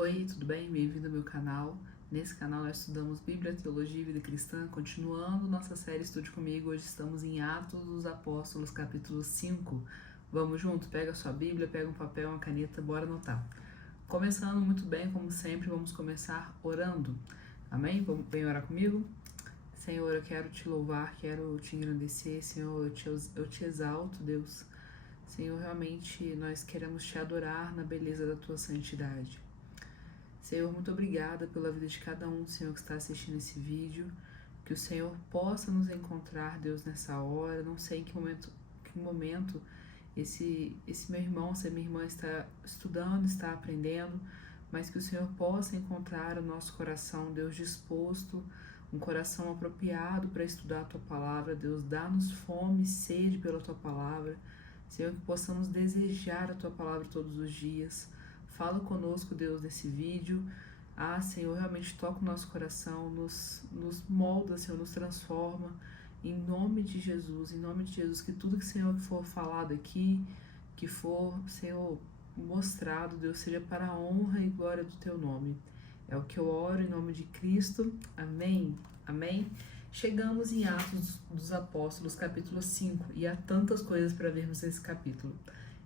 Oi, tudo bem? Bem-vindo ao meu canal. Nesse canal nós estudamos Bíblia, Teologia e Vida Cristã. Continuando nossa série Estude Comigo, hoje estamos em Atos dos Apóstolos, capítulo 5. Vamos junto? Pega a sua Bíblia, pega um papel, uma caneta, bora anotar. Começando muito bem, como sempre, vamos começar orando. Amém? Vem orar comigo? Senhor, eu quero te louvar, quero te engrandecer. Senhor, eu te exalto, Deus. Senhor, realmente nós queremos te adorar na beleza da tua santidade. Senhor, muito obrigada pela vida de cada um, Senhor, que está assistindo esse vídeo. Que o Senhor possa nos encontrar, Deus, nessa hora. Não sei em que momento esse meu irmão, essa minha irmã está estudando, está aprendendo, mas que o Senhor possa encontrar o nosso coração, Deus, disposto, um coração apropriado para estudar a Tua Palavra. Deus, dá-nos fome e sede pela Tua Palavra. Senhor, que possamos desejar a Tua Palavra todos os dias. Fala conosco, Deus, nesse vídeo. Senhor, realmente toca o nosso coração, nos molda, Senhor, nos transforma. Em nome de Jesus, que tudo que, Senhor, que for falado aqui, que for, Senhor, mostrado, Deus, seja para a honra e glória do Teu nome. É o que eu oro em nome de Cristo. Amém. Amém. Chegamos em Atos dos Apóstolos, capítulo 5, e há tantas coisas para vermos nesse capítulo.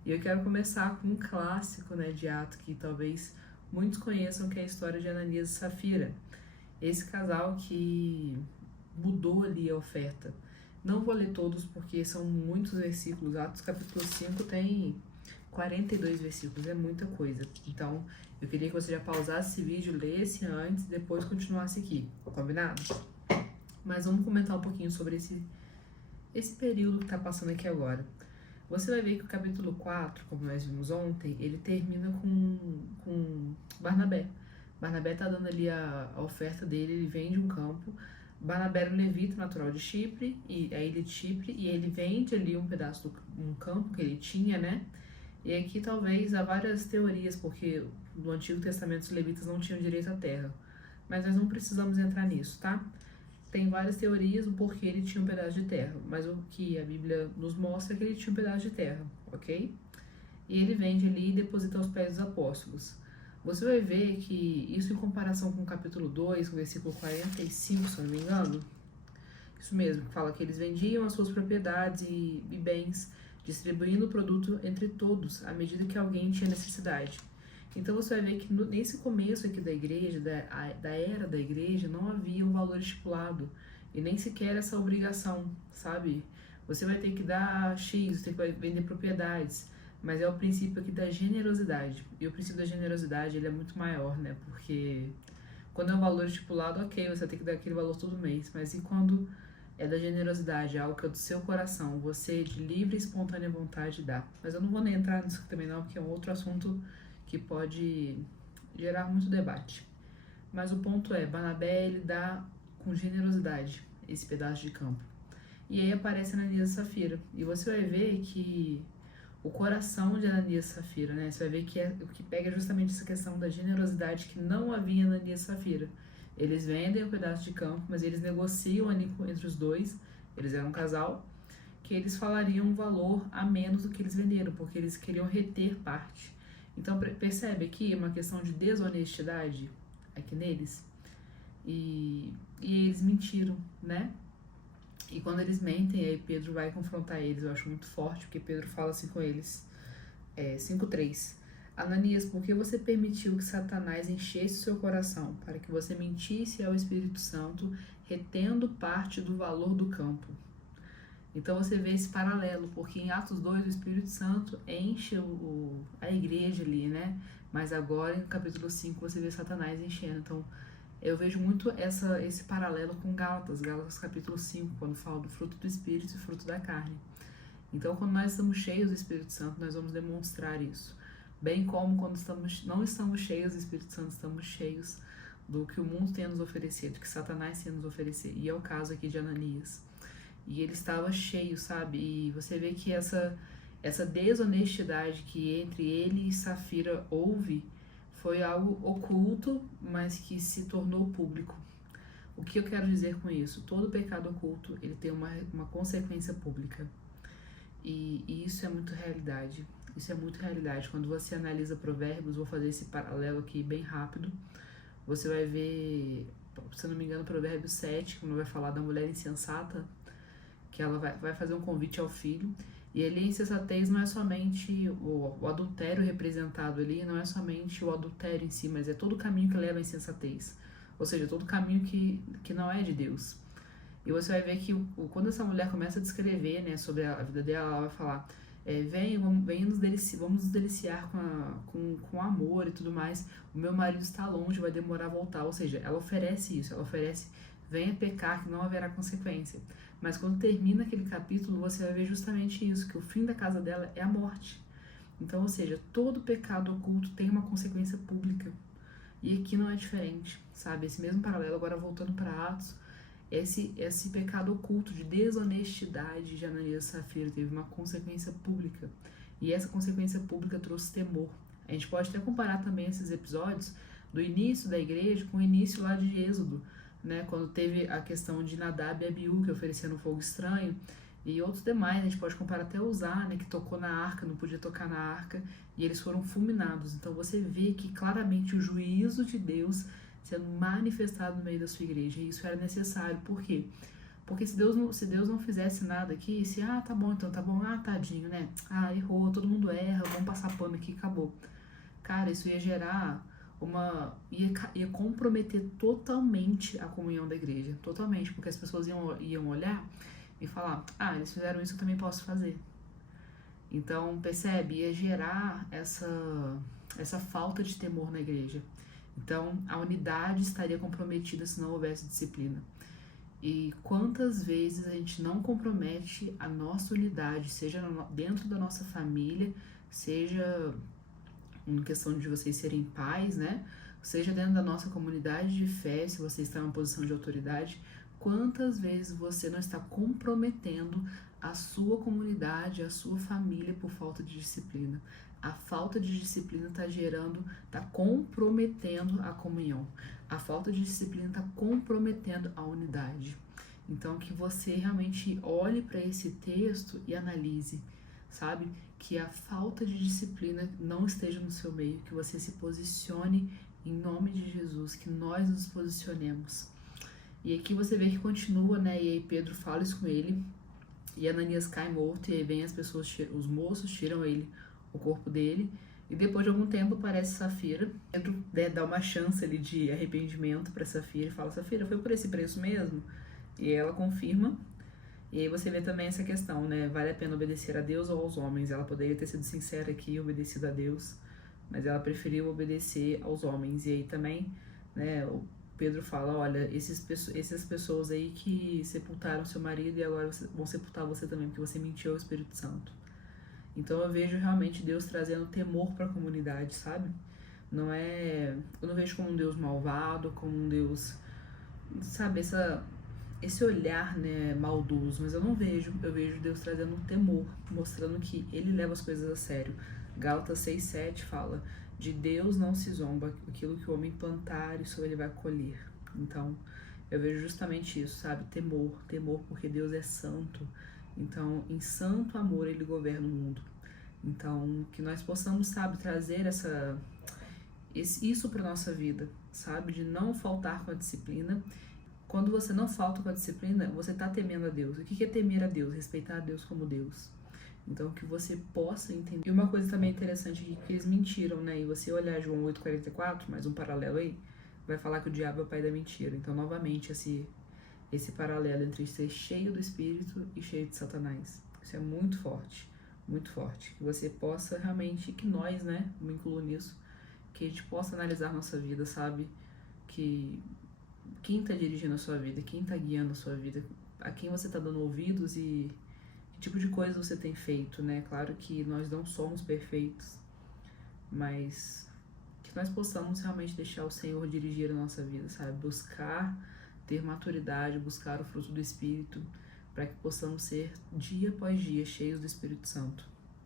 E eu quero começar com um clássico, de Atos, que talvez muitos conheçam, que é a história de Ananias e Safira. Esse casal que mudou ali a oferta. Não vou ler todos porque são muitos versículos. Atos capítulo 5 tem 42 versículos, é muita coisa. Então, eu queria que você já pausasse esse vídeo, lesse antes e depois continuasse aqui. Combinado? Mas vamos comentar um pouquinho sobre esse período que está passando aqui agora. Você vai ver que o capítulo 4, como nós vimos ontem, ele termina com Barnabé. Barnabé está dando ali a oferta dele, ele vende um campo. Barnabé era um levita natural de Chipre, e a ilha de Chipre, e ele vende ali um pedaço um campo que ele tinha, E aqui talvez há várias teorias, porque no Antigo Testamento os levitas não tinham direito à terra. Mas nós não precisamos entrar nisso, tá? Tem várias teorias do porquê ele tinha um pedaço de terra, mas o que a Bíblia nos mostra é que ele tinha um pedaço de terra, ok? E ele vende ali e deposita aos pés dos apóstolos. Você vai ver que isso em comparação com o capítulo 2, o versículo 45, se eu não me engano, isso mesmo, que fala que eles vendiam as suas propriedades e bens, distribuindo o produto entre todos, à medida que alguém tinha necessidade. Então você vai ver que nesse começo aqui da igreja, da era da igreja, não havia um valor estipulado e nem sequer essa obrigação, sabe? Você vai ter que dar X, você vai vender propriedades, mas é o princípio aqui da generosidade. E o princípio da generosidade, ele é muito maior, Porque quando é um valor estipulado, ok, você tem que dar aquele valor todo mês, mas e quando é da generosidade, algo que é do seu coração, você de livre e espontânea vontade dá. Mas eu não vou nem entrar nisso também não, porque é um outro assunto que pode gerar muito debate. Mas o ponto é, Barnabé, ele dá com generosidade esse pedaço de campo. E aí aparece Ananias e Safira. E você vai ver que o coração de Ananias e Safira, Você vai ver que o que pega justamente essa questão da generosidade que não havia em Ananias e Safira. Eles vendem um pedaço de campo, mas eles negociam ali entre os dois, eles eram um casal, que eles falariam um valor a menos do que eles venderam, porque eles queriam reter parte. Então percebe aqui uma questão de desonestidade aqui neles. E eles mentiram, E quando eles mentem, aí Pedro vai confrontar eles. Eu acho muito forte, porque Pedro fala assim com eles. 5:3. Ananias, por que você permitiu que Satanás enchesse o seu coração para que você mentisse ao Espírito Santo, retendo parte do valor do campo? Então você vê esse paralelo, porque em Atos 2 o Espírito Santo enche a igreja ali, Mas agora, no capítulo 5, você vê Satanás enchendo. Então, eu vejo muito esse paralelo com Gálatas capítulo 5, quando fala do fruto do Espírito e fruto da carne. Então, quando nós estamos cheios do Espírito Santo, nós vamos demonstrar isso. Bem como quando não estamos cheios do Espírito Santo, estamos cheios do que o mundo tem a nos oferecer, do que Satanás tem a nos oferecer. E é o caso aqui de Ananias. E ele estava cheio, sabe? E você vê que essa desonestidade que entre ele e Safira houve foi algo oculto, mas que se tornou público. O que eu quero dizer com isso? Todo pecado oculto, ele tem uma consequência pública. E isso é muito realidade. Isso é muito realidade. Quando você analisa Provérbios, vou fazer esse paralelo aqui bem rápido, você vai ver, se eu não me engano, Provérbios 7, quando vai falar da mulher insensata, que ela vai fazer um convite ao filho, e ali a insensatez não é somente o adultério representado ali, não é somente o adultério em si, mas é todo o caminho que leva à insensatez, ou seja, todo o caminho que não é de Deus. E você vai ver que quando essa mulher começa a descrever, né, sobre a vida dela, ela vai falar, vamos nos deliciar com amor e tudo mais, o meu marido está longe, vai demorar a voltar, ou seja, ela oferece isso, ela oferece, venha pecar que não haverá consequência. Mas quando termina aquele capítulo, você vai ver justamente isso, que o fim da casa dela é a morte. Então, ou seja, todo pecado oculto tem uma consequência pública. E aqui não é diferente, sabe? Esse mesmo paralelo, agora voltando para Atos, esse pecado oculto de desonestidade de Ananias e Safira teve uma consequência pública. E essa consequência pública trouxe temor. A gente pode até comparar também esses episódios do início da igreja com o início lá de Êxodo, né? Quando teve a questão de Nadab e Abiú, que ofereceram fogo estranho, e outros demais. A gente pode comparar até Uzá, né? Que tocou na arca, não podia tocar na arca, e eles foram fulminados. Então você vê que claramente o juízo de Deus sendo manifestado no meio da sua igreja. E isso era necessário. Por quê? Porque se Deus não fizesse nada aqui, tá bom, então tá bom, tadinho, né? Errou, todo mundo erra, vamos passar pano aqui, acabou. Cara, isso ia gerar ia comprometer totalmente a comunhão da igreja. Totalmente, porque as pessoas iam olhar e falar, eles fizeram isso, eu também posso fazer. Então, percebe? Ia gerar essa falta de temor na igreja. Então, a unidade estaria comprometida se não houvesse disciplina. E quantas vezes a gente não compromete a nossa unidade, seja dentro da nossa família, seja em questão de vocês serem pais, né? Seja dentro da nossa comunidade de fé, se você está em uma posição de autoridade, quantas vezes você não está comprometendo a sua comunidade, a sua família por falta de disciplina? A falta de disciplina está comprometendo a comunhão. A falta de disciplina está comprometendo a unidade. Então, que você realmente olhe para esse texto e analise, sabe? Que a falta de disciplina não esteja no seu meio, que você se posicione em nome de Jesus, que nós nos posicionemos. E aqui você vê que continua, né? E aí Pedro fala isso com ele, e Ananias cai morto, e aí vem as pessoas, os moços tiram o corpo dele, e depois de algum tempo aparece Safira. Pedro dá uma chance ali de arrependimento para Safira e fala, Safira, foi por esse preço mesmo? E ela confirma. E aí você vê também essa questão, né? Vale a pena obedecer a Deus ou aos homens? Ela poderia ter sido sincera aqui e obedecido a Deus, mas ela preferiu obedecer aos homens. E aí também, né, o Pedro fala, olha, essas pessoas aí que sepultaram seu marido e agora vão sepultar você também, porque você mentiu ao Espírito Santo. Então eu vejo realmente Deus trazendo temor para a comunidade, sabe? Eu não vejo como um Deus malvado, como um Deus, sabe, esse olhar, né, maldoso, mas eu vejo Deus trazendo temor, mostrando que ele leva as coisas a sério. Gálatas 6:7 fala, de Deus não se zomba, aquilo que o homem plantar, isso ele vai colher. Então, eu vejo justamente isso, sabe, temor porque Deus é santo. Então, em santo amor ele governa o mundo. Então, que nós possamos, sabe, trazer isso para nossa vida, sabe, de não faltar com a disciplina. Quando você não falta com a disciplina, você está temendo a Deus. O que é temer a Deus? Respeitar a Deus como Deus. Então, que você possa entender. E uma coisa também interessante aqui, que eles mentiram, né? E você olhar João 8,44, mais um paralelo aí, vai falar que o diabo é o pai da mentira. Então, novamente, esse paralelo entre ser cheio do Espírito e cheio de Satanás. Isso é muito forte, muito forte. Que você possa realmente, que nós, né, me incluo nisso, que a gente possa analisar nossa vida, sabe? Que quem está dirigindo a sua vida, quem está guiando a sua vida, a quem você está dando ouvidos e que tipo de coisa você tem feito, né? Claro que nós não somos perfeitos, mas que nós possamos realmente deixar o Senhor dirigir a nossa vida, sabe? Buscar ter maturidade, buscar o fruto do Espírito, para que possamos ser dia após dia cheios do Espírito Santo.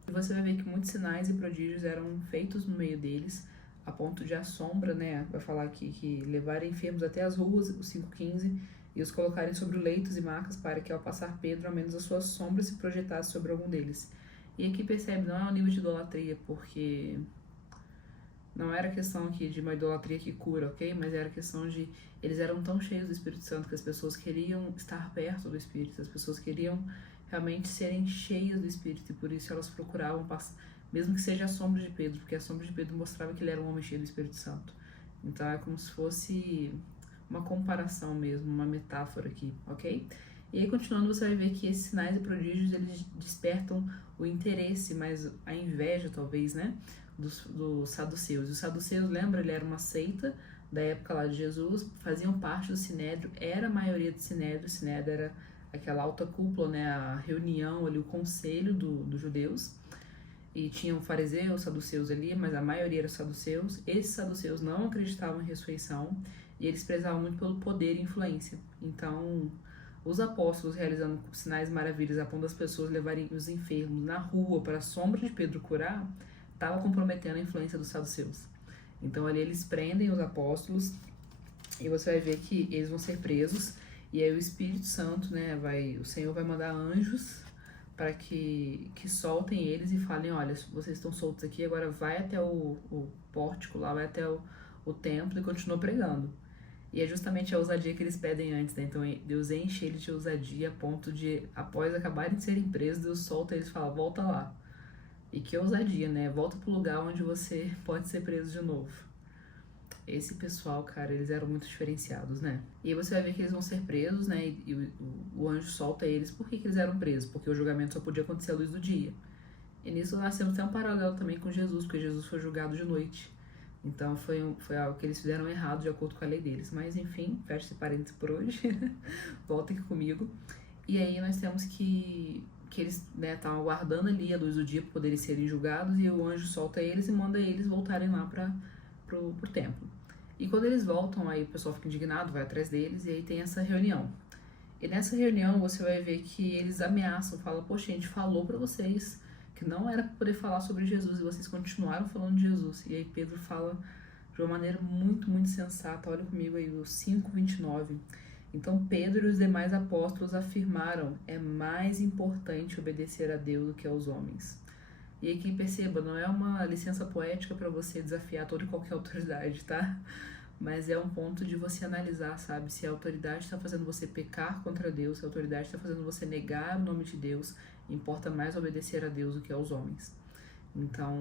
E você vai ver que muitos sinais e prodígios eram feitos no meio deles, a ponto de a sombra, né, vai falar aqui que levarem enfermos até as ruas, os 5:15, e os colocarem sobre leitos e macas, para que ao passar Pedro, ao menos a sua sombra se projetasse sobre algum deles. E aqui percebe, não é um nível de idolatria, porque não era questão aqui de uma idolatria que cura, ok? Mas era questão de eles eram tão cheios do Espírito Santo que as pessoas queriam estar perto do Espírito, as pessoas queriam realmente serem cheias do Espírito, e por isso elas procuravam, mesmo que seja a sombra de Pedro, porque a sombra de Pedro mostrava que ele era um homem cheio do Espírito Santo. Então é como se fosse uma comparação mesmo, uma metáfora aqui, ok? E aí, continuando, você vai ver que esses sinais e prodígios, eles despertam o interesse, mas a inveja, talvez, né, dos saduceus. E os saduceus, lembra, ele era uma seita da época lá de Jesus, faziam parte do Sinédrio, era a maioria do Sinédrio. O Sinédrio era aquela alta cúpula, né, a reunião ali, o conselho dos judeus. E tinham fariseus, saduceus ali, mas a maioria eram saduceus. Esses saduceus não acreditavam em ressurreição e eles prezavam muito pelo poder e influência. Então, os apóstolos realizando sinais e maravilhas a ponto das pessoas levarem os enfermos na rua para a sombra de Pedro curar, estava comprometendo a influência dos saduceus. Então, ali eles prendem os apóstolos e você vai ver que eles vão ser presos. E aí o Espírito Santo, né, o Senhor vai mandar anjos para que soltem eles e falem, olha, vocês estão soltos aqui, agora vai até o pórtico lá, vai até o templo e continua pregando. E é justamente a ousadia que eles pedem antes, né? Então Deus enche eles de ousadia a ponto de, após acabarem de serem presos, Deus solta eles e fala, volta lá. E que ousadia, né? Volta pro lugar onde você pode ser preso de novo. Esse pessoal, cara, eles eram muito diferenciados, né? E aí você vai ver que eles vão ser presos, né? E o anjo solta eles. Por que eles eram presos? Porque o julgamento só podia acontecer à luz do dia. E nisso nós temos até um paralelo também com Jesus, porque Jesus foi julgado de noite. Então foi algo que eles fizeram errado de acordo com a lei deles. Mas enfim, fecha esse parênteses por hoje. Voltem aqui comigo. E aí nós temos que eles estavam, né, aguardando ali a luz do dia para poderem serem julgados. E o anjo solta eles e manda eles voltarem lá pro templo. E quando eles voltam, aí o pessoal fica indignado, vai atrás deles, e aí tem essa reunião. E nessa reunião você vai ver que eles ameaçam, falam, poxa, a gente falou pra vocês que não era pra poder falar sobre Jesus, e vocês continuaram falando de Jesus. E aí Pedro fala de uma maneira muito, muito sensata. Olha comigo aí, o 5:29. Então Pedro e os demais apóstolos afirmaram, é mais importante obedecer a Deus do que aos homens. E aqui perceba, não é uma licença poética para você desafiar toda e qualquer autoridade, tá? Mas é um ponto de você analisar, sabe? Se a autoridade está fazendo você pecar contra Deus, se a autoridade está fazendo você negar o nome de Deus, importa mais obedecer a Deus do que aos homens. Então,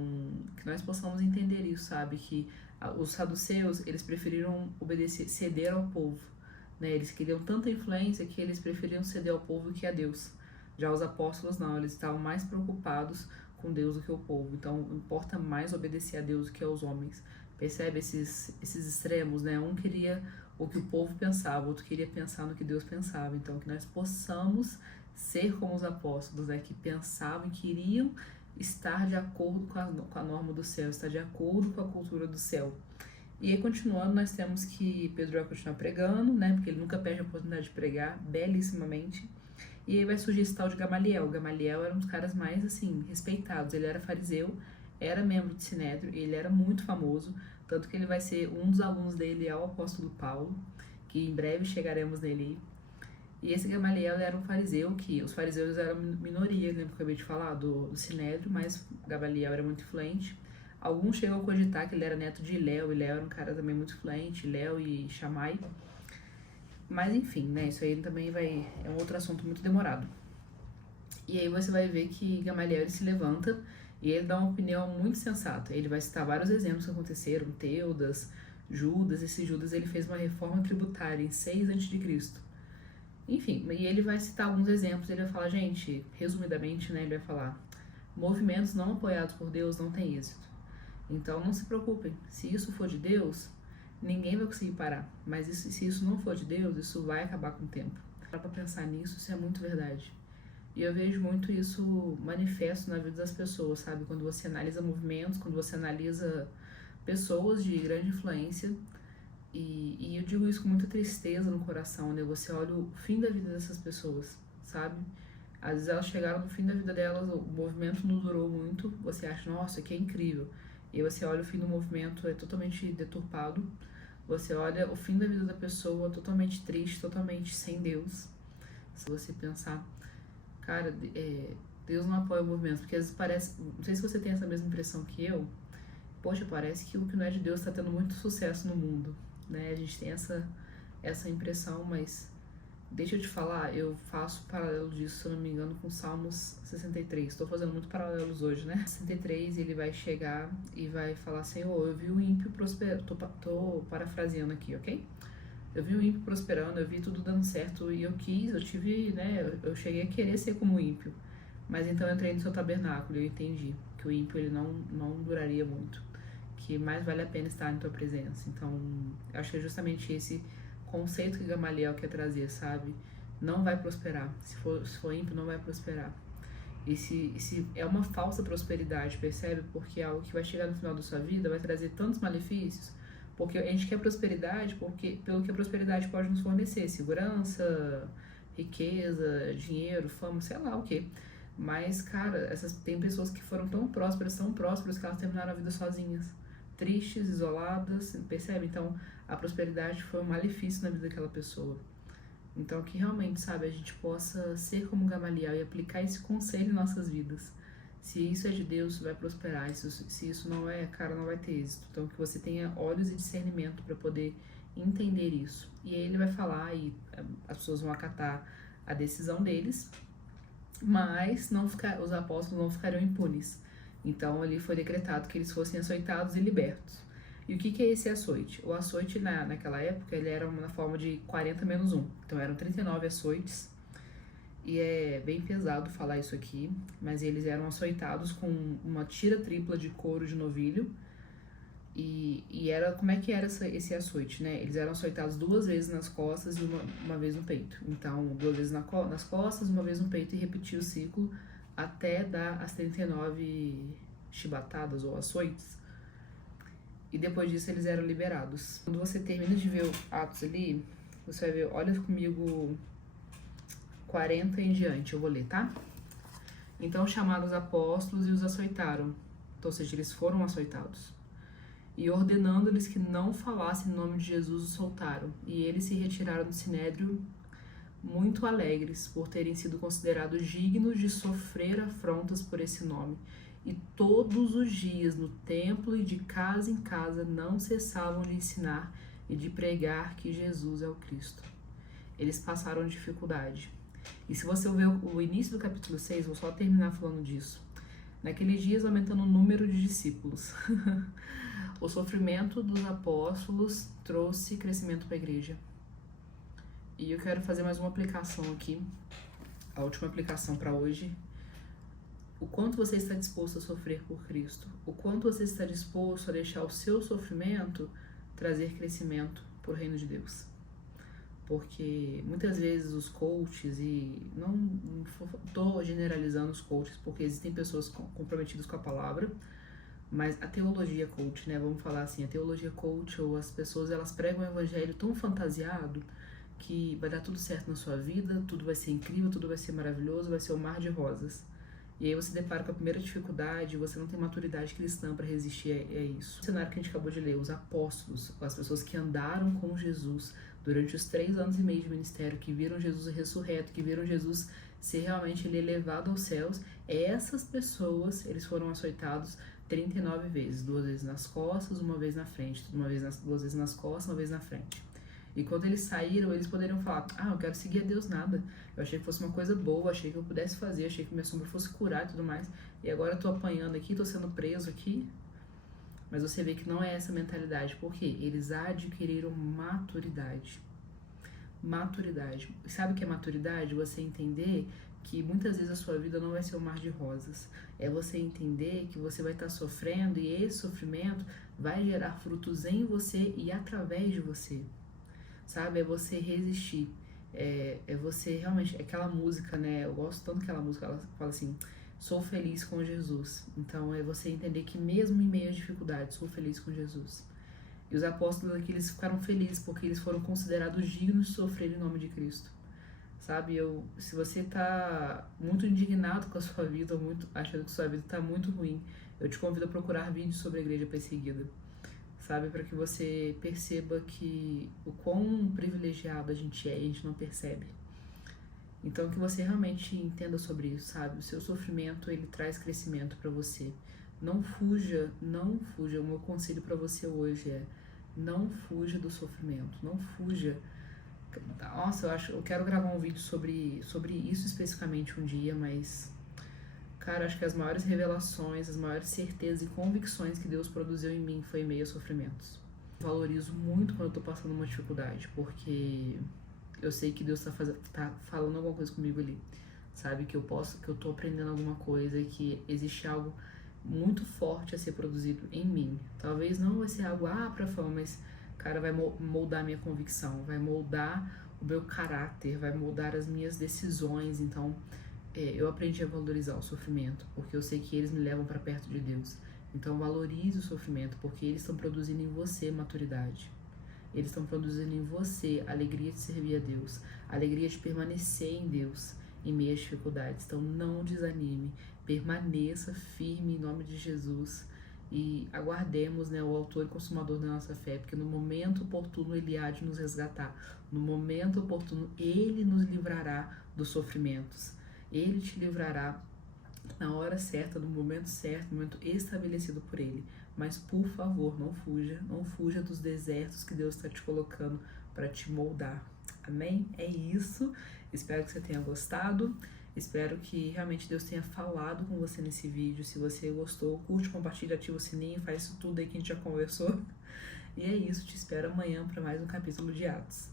que nós possamos entender isso, sabe? Que os saduceus, eles preferiram obedecer, ceder ao povo, né? Eles queriam tanta influência que eles preferiam ceder ao povo que a Deus. Já os apóstolos não, eles estavam mais preocupados com Deus do que o povo. Então, importa mais obedecer a Deus do que aos homens. Percebe esses extremos, né? Um queria o que o povo pensava, o outro queria pensar no que Deus pensava. Então, que nós possamos ser como os apóstolos, né? Que pensavam e queriam estar de acordo com a norma do céu, estar de acordo com a cultura do céu. E aí, continuando, nós temos que Pedro vai continuar pregando, né? Porque ele nunca perde a oportunidade de pregar, belíssimamente. E aí vai surgir esse tal de Gamaliel. O Gamaliel era um dos caras mais, assim, respeitados. Ele era fariseu, era membro de Sinédrio, ele era muito famoso, tanto que ele vai ser um dos alunos dele é o apóstolo Paulo, que em breve chegaremos nele. E esse Gamaliel era um fariseu, que os fariseus eram minoria, lembra que eu acabei de falar, do Sinédrio, mas Gamaliel era muito influente. Alguns chegam a cogitar que ele era neto de Léo, e Léo era um cara também muito influente, Léo e Shammai. Mas enfim, né, isso aí também é um outro assunto muito demorado. E aí você vai ver que Gamaliel ele se levanta e ele dá uma opinião muito sensata. Ele vai citar vários exemplos que aconteceram, Teudas, Judas. Esse Judas ele fez uma reforma tributária em 6 a.C. Enfim, e ele vai citar alguns exemplos. Ele vai falar, gente, resumidamente, né, ele vai falar, movimentos não apoiados por Deus não têm êxito. Então não se preocupem, se isso for de Deus, ninguém vai conseguir parar. Mas se isso não for de Deus, isso vai acabar com o tempo. Para pensar nisso, isso é muito verdade. E eu vejo muito isso manifesto na vida das pessoas, sabe? Quando você analisa movimentos, quando você analisa pessoas de grande influência. E eu digo isso com muita tristeza no coração, né? Você olha o fim da vida dessas pessoas, sabe? Às vezes elas chegaram no fim da vida delas, o movimento não durou muito, você acha, nossa, que é incrível. E você olha o fim do movimento, é totalmente deturpado. Você olha o fim da vida da pessoa totalmente triste, totalmente sem Deus. Se você pensar, cara, Deus não apoia o movimento, porque às vezes parece, não sei se você tem essa mesma impressão que eu, poxa, parece que o que não é de Deus está tendo muito sucesso no mundo, né? A gente tem essa impressão, mas deixa eu te falar, eu faço paralelo disso, se eu não me engano, com Salmos 63. Estou fazendo muito paralelos hoje, né? 63, ele vai chegar e vai falar, Senhor, eu vi o ímpio prosperar. Tô parafraseando aqui, ok? Eu vi o ímpio prosperando, eu vi tudo dando certo e eu tive, né? Eu cheguei a querer ser como o ímpio. Mas então eu entrei no seu tabernáculo e eu entendi que o ímpio ele não duraria muito. Que mais vale a pena estar em tua presença. Então, eu acho que é justamente esse conceito que Gamaliel quer trazer, sabe? Não vai prosperar. Se for ímpio, não vai prosperar. Se é uma falsa prosperidade, percebe? Porque é algo que vai chegar no final da sua vida, vai trazer tantos malefícios. Porque a gente quer prosperidade pelo que a prosperidade pode nos fornecer. Segurança, riqueza, dinheiro, fama, sei lá o quê. Mas, cara, tem pessoas que foram tão prósperas que elas terminaram a vida sozinhas. Tristes, isoladas, percebe? Então, a prosperidade foi um malefício na vida daquela pessoa. Então, que realmente, sabe, a gente possa ser como Gamaliel e aplicar esse conselho em nossas vidas. Se isso é de Deus, vai prosperar. Se isso não é, cara, não vai ter êxito. Então, que você tenha olhos e discernimento para poder entender isso. E aí ele vai falar e as pessoas vão acatar a decisão deles, mas os apóstolos não ficariam impunes. Então, ali foi decretado que eles fossem açoitados e libertos. E o que é esse açoite? O açoite, naquela época, ele era na forma de 40 menos 1. Então, eram 39 açoites. E é bem pesado falar isso aqui, mas eles eram açoitados com uma tira tripla de couro de novilho. E era, como é que era esse açoite, né? Eles eram açoitados 2 vezes nas costas e uma vez no peito. Então, 2 vezes nas costas, 1 vez no peito e repetia o ciclo até dar as 39 chibatadas ou açoites. E depois disso eles eram liberados. Quando você termina de ver Atos ali, você vai ver, olha comigo 40 em diante, eu vou ler, tá? Então chamaram os apóstolos e os açoitaram. Então, ou seja, eles foram açoitados. E ordenando-lhes que não falassem em nome de Jesus, os soltaram. E eles se retiraram do sinédrio muito alegres por terem sido considerados dignos de sofrer afrontas por esse nome. E todos os dias, no templo e de casa em casa, não cessavam de ensinar e de pregar que Jesus é o Cristo. Eles passaram dificuldade. E se você ver o início do capítulo 6, vou só terminar falando disso. Naqueles dias, aumentando o número de discípulos. O sofrimento dos apóstolos trouxe crescimento para a igreja. E eu quero fazer mais uma aplicação aqui, a última aplicação para hoje. O quanto você está disposto a sofrer por Cristo? O quanto você está disposto a deixar o seu sofrimento trazer crescimento para o reino de Deus? Porque muitas vezes os coaches, e não estou generalizando os coaches, porque existem pessoas comprometidas com a palavra, mas a teologia coach, né, vamos falar assim, a teologia coach, ou as pessoas, elas pregam o evangelho tão fantasiado que vai dar tudo certo na sua vida, tudo vai ser incrível, tudo vai ser maravilhoso, vai ser um mar de rosas. E aí você depara com a primeira dificuldade, você não tem maturidade cristã para resistir a isso. O cenário que a gente acabou de ler, os apóstolos, as pessoas que andaram com Jesus durante os 3 anos e meio de ministério, que viram Jesus ressurreto, que viram Jesus ser realmente ele elevado aos céus, essas pessoas, eles foram açoitados 39 vezes, 2 vezes nas costas, 1 vez na frente, 2 vezes nas costas, 1 vez na frente. E quando eles saíram, eles poderiam falar, eu quero seguir a Deus nada. Eu achei que fosse uma coisa boa, achei que eu pudesse fazer, achei que minha sombra fosse curar e tudo mais. E agora eu tô apanhando aqui, tô sendo preso aqui. Mas você vê que não é essa mentalidade. Por quê? Eles adquiriram maturidade. Maturidade. E sabe o que é maturidade? Você entender que muitas vezes a sua vida não vai ser um mar de rosas. É você entender que você vai estar sofrendo e esse sofrimento vai gerar frutos em você e através de você. Sabe? É você resistir. É você realmente... Aquela música, né? Eu gosto tanto daquela música. Ela fala assim... Sou feliz com Jesus. Então, é você entender que mesmo em meio às dificuldades, sou feliz com Jesus. E os apóstolos aqui, eles ficaram felizes porque eles foram considerados dignos de sofrer em nome de Cristo. Sabe? Se você tá muito indignado com a sua vida, ou achando que sua vida tá muito ruim, eu te convido a procurar vídeos sobre a igreja perseguida. Sabe? Para que você perceba que o quão privilegiado a gente é e a gente não percebe. Então que você realmente entenda sobre isso, sabe? O seu sofrimento, ele traz crescimento para você. Não fuja, não fuja. O meu conselho para você hoje é: não fuja do sofrimento, não fuja. Nossa, eu quero gravar um vídeo sobre isso especificamente um dia, mas cara, acho que as maiores revelações, as maiores certezas e convicções que Deus produziu em mim foi em meio a sofrimentos. Valorizo muito quando eu tô passando uma dificuldade, porque eu sei que Deus tá falando alguma coisa comigo ali, sabe? Que eu tô aprendendo alguma coisa, que existe algo muito forte a ser produzido em mim. Talvez não vai ser algo pra fama, mas, cara, vai moldar a minha convicção, vai moldar o meu caráter, vai moldar as minhas decisões. Então, eu aprendi a valorizar o sofrimento, porque eu sei que eles me levam para perto de Deus. Então, valorize o sofrimento, porque eles estão produzindo em você maturidade. Eles estão produzindo em você a alegria de servir a Deus, a alegria de permanecer em Deus em meio às dificuldades. Então não desanime, permaneça firme em nome de Jesus e aguardemos, né, o autor e consumador da nossa fé, porque no momento oportuno ele há de nos resgatar, no momento oportuno ele nos livrará dos sofrimentos, ele te livrará na hora certa, no momento estabelecido por ele. Mas por favor, não fuja, não fuja dos desertos que Deus está te colocando para te moldar. Amém? É isso. Espero que você tenha gostado. Espero que realmente Deus tenha falado com você nesse vídeo. Se você gostou, curte, compartilha, ativa o sininho, faz isso tudo aí que a gente já conversou. E é isso, te espero amanhã para mais um capítulo de Atos.